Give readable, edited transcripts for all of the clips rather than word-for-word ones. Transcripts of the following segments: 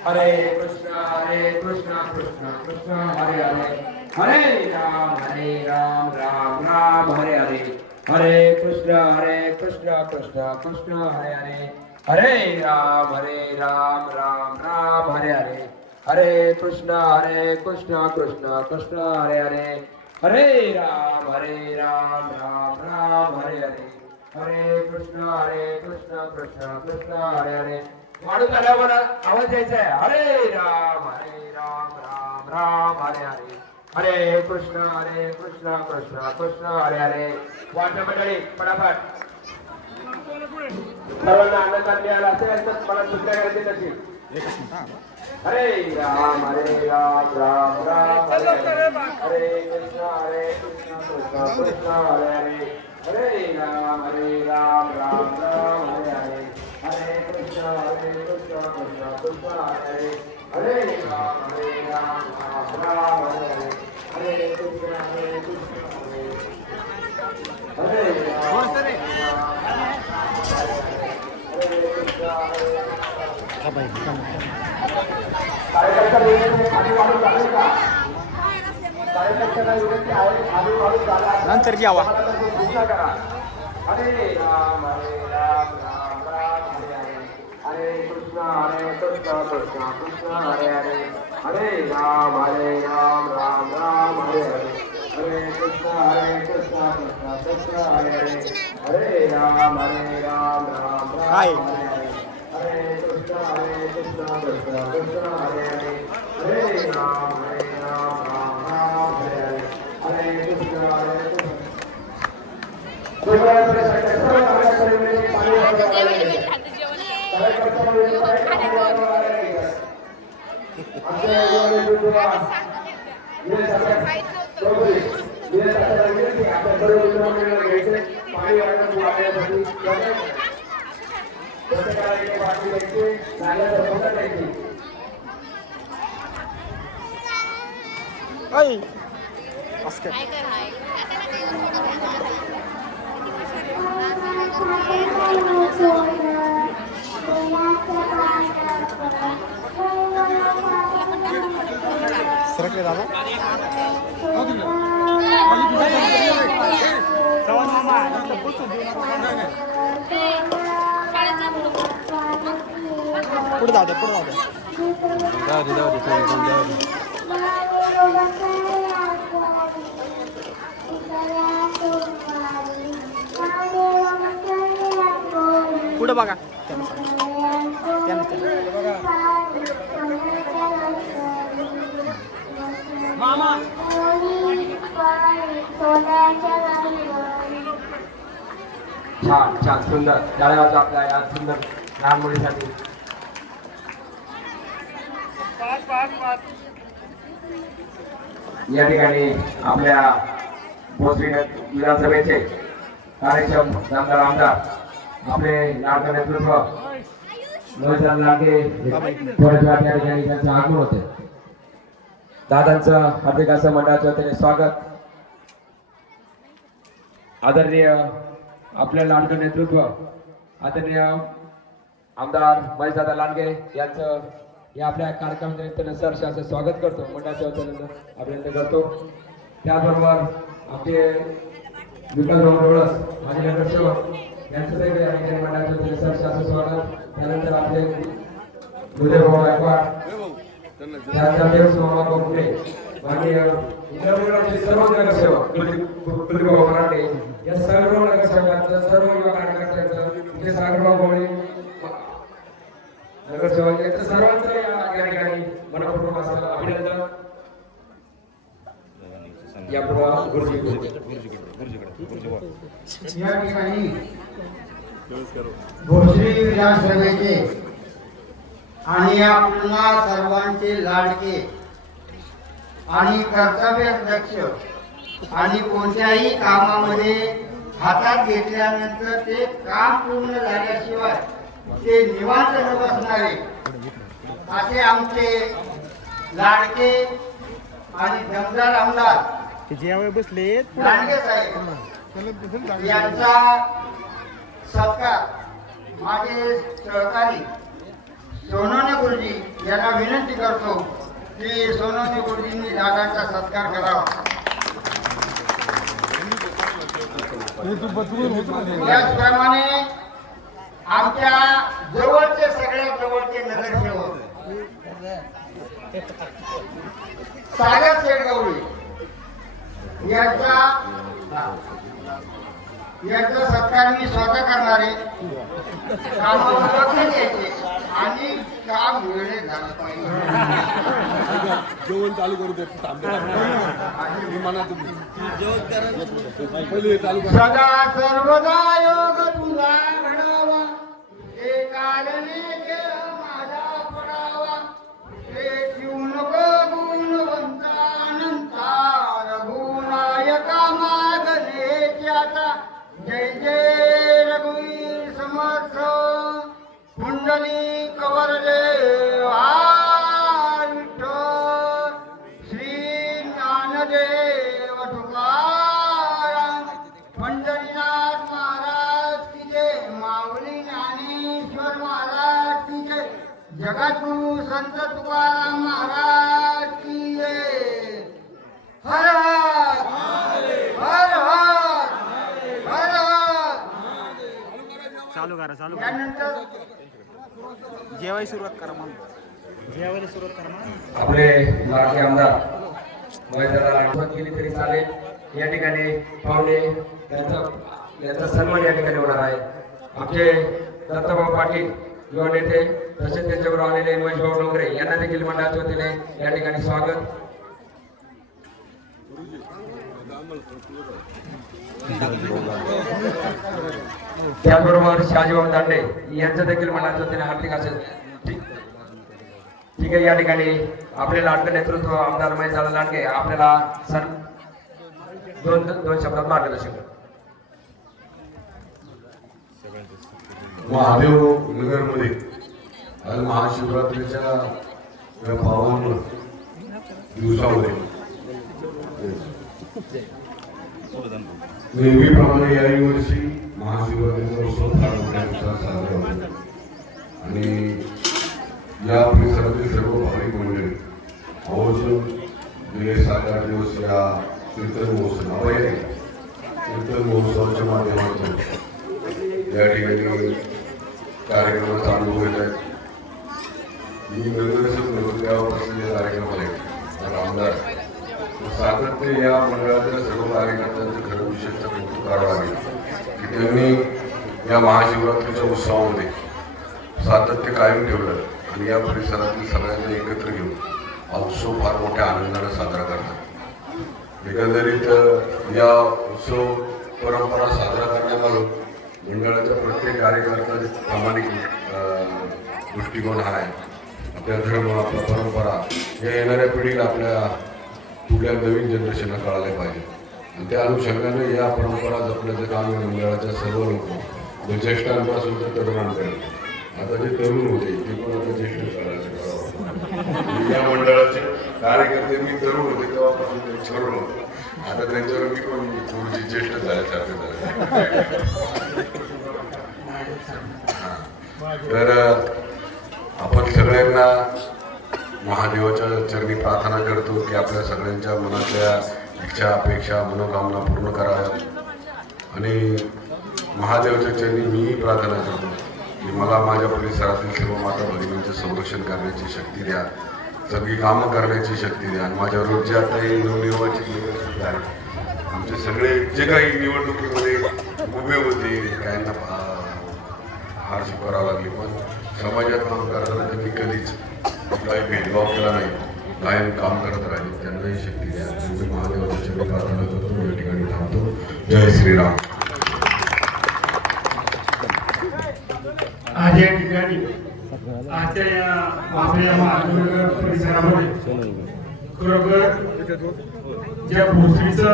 हरे कृष्णा कृष्णा कृष्णा हरे हरे हरे राम राम राम हरे हरे कृष्णा कृष्णा कृष्णा हरे राम राम हरे कृष्णा कृष्णा कृष्णा हरे राम राम हरे कृष्णा कृष्णा कृष्णा हरे वाढू झाल्यावर आवाज द्यायचा आहे हरे राम राम राम हरे कृष्णा कृष्णा कृष्णा हरे वाटणं मंडळी पटापट सर्वांना आनंदात मिळाला असेल तर मला सुद्धा करायची तशी हरे राम राम राम हरे कृष्णा कृष्णा कृष्णा हरे राम राम राम हरे कृष्णा कृष्णा कृष्णा हरे राम राम हरे कृष्णा हरे नंतर घ्यावा हरे राम राम हरे कृष्णा कृष्णा कृष्णा हरे राम राम राम हरे कृष्णा कृष्णा कृष्णा हरे राम राम राम हरे कृष्णा कृष्णा कृष्णा हरे राम राम हरे कृष्णा सरकले दादा पुढे जाऊ दे पुढे बघा मामा छान छान सुंदर जाळ्यावर आपल्या या सुंदर लहान मुलीसाठी या ठिकाणी आपल्या भोसरी विधानसभेचे कार्यक्षम नामदार आमदार आपले लाडके नेतृत्व लोहितराव लांडगे थोड्या ठिकाणी त्यांचं आगमन होते दादांचं हार्दिक असं मंडळाच्या वतीने स्वागत आदरणीय आपल्या लाडके नेतृत्व आदरणीय आमदार महेशदादा लांडगे यांचं या आपल्या कार्यक्रमानिमित्ताने सहर्ष असं स्वागत करतो मंडळाच्या वतीने अभिनंदन करतो त्याचबरोबर आपले विकासराव डोळस माजी नगरसेवक यांचं देखील या ठिकाणी मंडळाच्या वतीने सहर्ष असं स्वागत त्यानंतर आपले उदयभाऊ गायकवाड त्यानंतर देवस्वामी गोपटे माननीय इंद्रपूरचे सर्व नगरसेवक कुलदीपभाऊ मराठे या सर्व नगरसेवकांचं सर्व युवा कार्यकर्त्यांचं सागरभाऊ भोळे नगरसेवक यांचं सर्वांचं या ठिकाणी मनपूर्वक असं अभिनंदन या ठिकाणी भोसरी विधानसभेचे आणि आपल्या सर्वांचे लाडके आणि कर्तव्याध्यक्ष आणि कोणत्याही कामामध्ये हातात घेतल्यानंतर ते काम पूर्ण झाल्याशिवाय ते निवांत न बसणारे असे आमचे लाडके आणि दमदार आमदार जे बसले लांडगे साहेब यांचा सत्कार माझे सहकारी सोनवणे गुरुजी यांना विनंती करतो की सोनवणे गुरुजींनी दादांचा सत्कार करावा. त्याचप्रमाणे आमच्या जवळचे सगळ्यात जवळचे नगरसेवक सागर शेडगवळी यांचा सत्कार मी स्वतः करणार आहे. कामावर लक्ष द्यायचे आणि काम वेळेत झालं पाहिजे. जेवण चालू करू दे म्हणा तुम्ही पहिले चालू करा. सदा सर्वदा योग तुला घडावा, हे कारणे केलं माझा पडावा, हे जीव नको गुणवंता अनंता रघुनायका मागणे आता. जय जय रघुवीर समर्थ कुंडली कवरले विठ्ठल श्री ज्ञानदेव तुकाराम पंढरीनाथ महाराज की जय, माऊली ज्ञानेश्वर महाराज की जय, जगद्गुरु संत तुकाराम महाराज की जय. हर हर हर हर हर. चालू करा त्यानंतर जेवायला सुरुवात करा म्हणून आपले लाडके आमदार वैद्यला आठवण केली तरी चालेल. या ठिकाणी पाहुणे यांचा सन्मान या ठिकाणी होणार आहे. आमचे दत्ताभाऊ पाटील युवा नेते तसेच त्यांच्याबरोबर आलेले महेशभाऊ डोंगरे यांना देखील मंडळाच्या वतीने या ठिकाणी स्वागत. त्याचबरोबर शहाजीबाबू दांडे यांचं देखील मंडळाच्या वतीने हार्दिक असेल. ठीक आहे. या ठिकाणी आपले लाडकं नेतृत्व आमदार महेशदादा लांडगे आपल्याला दोन शब्दात मार्गदर्शन करतात. महादेव नगरमध्ये आज महाशिवरात्रीच्या या पावन दिवसामध्ये नेहमीप्रमाणे याही वर्षी महाशिवरात्रीचा उत्सव फार मोठ्या उत्साहात साजरा होतो आणि या परिसरातील सर्व भाविक मंडळी आवर्जून गेले 7-8 दिवस या कीर्तन महोत्सव अभय कीर्तन महोत्सवाच्या माध्यमातून या ठिकाणी कार्यक्रमाचा अनुभव घेत आहेत. मी नगरसेवक या कार्यक्रमाला तर आमदार सातत्य या मंडळाच्या सर्व कार्यकर्त्यांचं खरं विशेषतः कौतुक करावं लागेल की त्यांनी या महाशिवरात्रीच्या उत्सवामध्ये सातत्य कायम ठेवलं आणि या परिसरातील सगळ्यांना एकत्र घेऊन हा उत्सव फार मोठ्या आनंदाने साजरा करतात. एकंदरीत या उत्सव परंपरा साजरा करण्यामागं मंडळाच्या प्रत्येक कार्यकर्त्याचे प्रामाणिक दृष्टिकोन हा आहे. आपल्या धर्म आपल्या परंपरा या येणाऱ्या पिढीला आपल्या पुढल्या नवीन जनरेशनला कळायला पाहिजे आणि त्या अनुषंगाने या परंपरा जपण्याचं काम या मंडळाच्या सर्व लोक ज्येष्ठांपासून तर तरुणांपर्यंत आता जे तरुण होते ते पण आता ज्येष्ठ काळाचे या मंडळाचे कार्यकर्ते मी तरुण होते तेव्हापासून ते छोरून होते. आता त्यांच्यावर मी पण गुरुजी ज्येष्ठ झाल्यासारखे झाले. तर आपण सगळ्यांना महादेवाच्या चरणी प्रार्थना करतो की आपल्या सगळ्यांच्या मनातल्या इच्छा अपेक्षा मनोकामना पूर्ण कराव्यात आणि महादेवाच्या चरणी मीही प्रार्थना करतो की मला माझ्या परिसरातील सर्व माता भगिनींचे संरक्षण करण्याची शक्ती द्या, सगळी कामं करण्याची शक्ती द्या आणि माझ्या रोजची आता ही नवनिर्वाचित निवडणूक आहे. आमचे सगळे जे काही निवडणुकीमध्ये उभे होते काहींना हार स्वीकारावं लागली पण समाजात काम करताना त्यांनी कधीच काही भेदभाव केला नाही, कायम काम करत राहिले. त्यांनाही शक्ती द्या. मी महादेवाच्या चरणी प्रार्थना करतो. या ठिकाणी थांबतो. जय श्रीराम. आज या ठिकाणी आजच्या या आपल्या महानगर परिसरामध्ये खरोखर ज्या भोसरीचं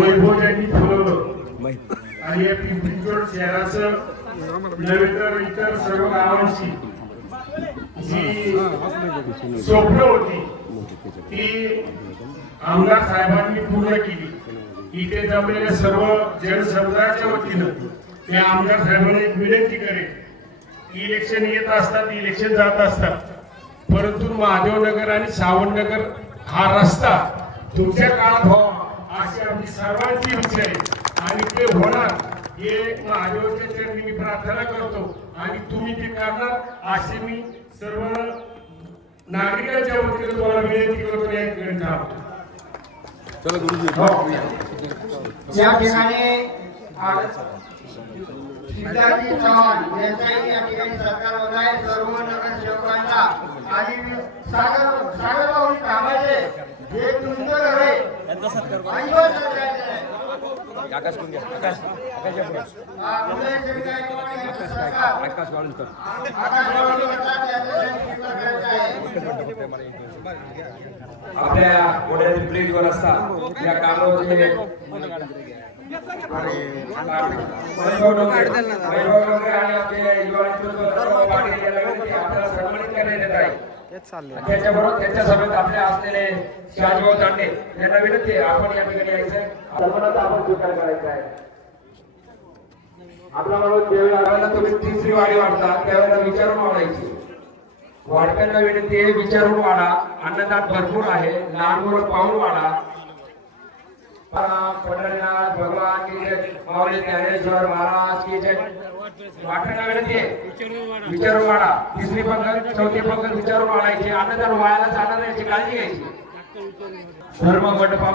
वैभव त्यांनी फुलवलं आणि या पिंपरी शहराचं नव्हे तर इतर सर्व गावांची जी स्वप्न होती ती आमदार साहेबांनी पूर्ण केली. इथे जमलेल्या सर्व जनसमुदायाच्या वतीनं त्या आमदार साहेबांना एक विनंती करेल इलेक्शन येत असतात, इलेक्शन जात असतात, परंतु महादेवनगर आणि सावंतनगर हा रस्ता तुमच्या काळात व्हावा अशी आमची सर्वांची इच्छा आहे आणि ते होणार हे महादेवाच्या चरणी मी प्रार्थना करतो आणि तुम्ही ते करणार अशी मी सर्व नागरिकांच्या वतीने तुम्हाला विनंती करतो. या ठिकाणी थांबतो. या ठिकाणी सिद्धार्थी चव्हाण यांचाही या ठिकाणी सत्कार होत आहे. सर्व नगरसेवकांना आणि सागर भाऊ कामाचे जे तुमचं घर आहे अजिबात सरकायचं नाही. आकाश कोण घ्या आकाश आकाश मुलांचे गायकवाड यांचं सरकार आकाश वाळूंकर आकाश भाऊ करतात याचं स्वीकार करायचं आहे. आपल्या मोठ्या ब्रिजवर असता या कामाचे वैभव डोंगरे आणि आपले युवा नेतृत्व पाटील यांना विनंती आहे, आपल्याला सन्मानित करण्यात येत आहे. त्याच्याबरोबर त्यांच्या सभेत आपले असलेले शहाजीभाऊ तांडे यांना विनंती आहे, आपण या ठिकाणी यायचं सन्मानाचा आपण स्वीकार करायचा आहे. आपला माणूस ज्यावेळेला तुम्ही तिसरी वाडी वाढता त्यावेळेला विचारून वाढायची. वाढत्यांना विनंती आहे, विचारून वाढा. अन्नदान भरपूर आहे, लहान मुलं पाहून वाढा. पंढरीनाथ भगवान की जय, माऊली ज्ञानेश्वर महाराज की जय. वाढत्यांना विनंती आहे, विचारून वाढा. तिसरी पंगत चौथी पंगत विचारून वाढायची. अन्नदान वायाला जाणार याची काळजी घ्यायची. धर्म मंडपा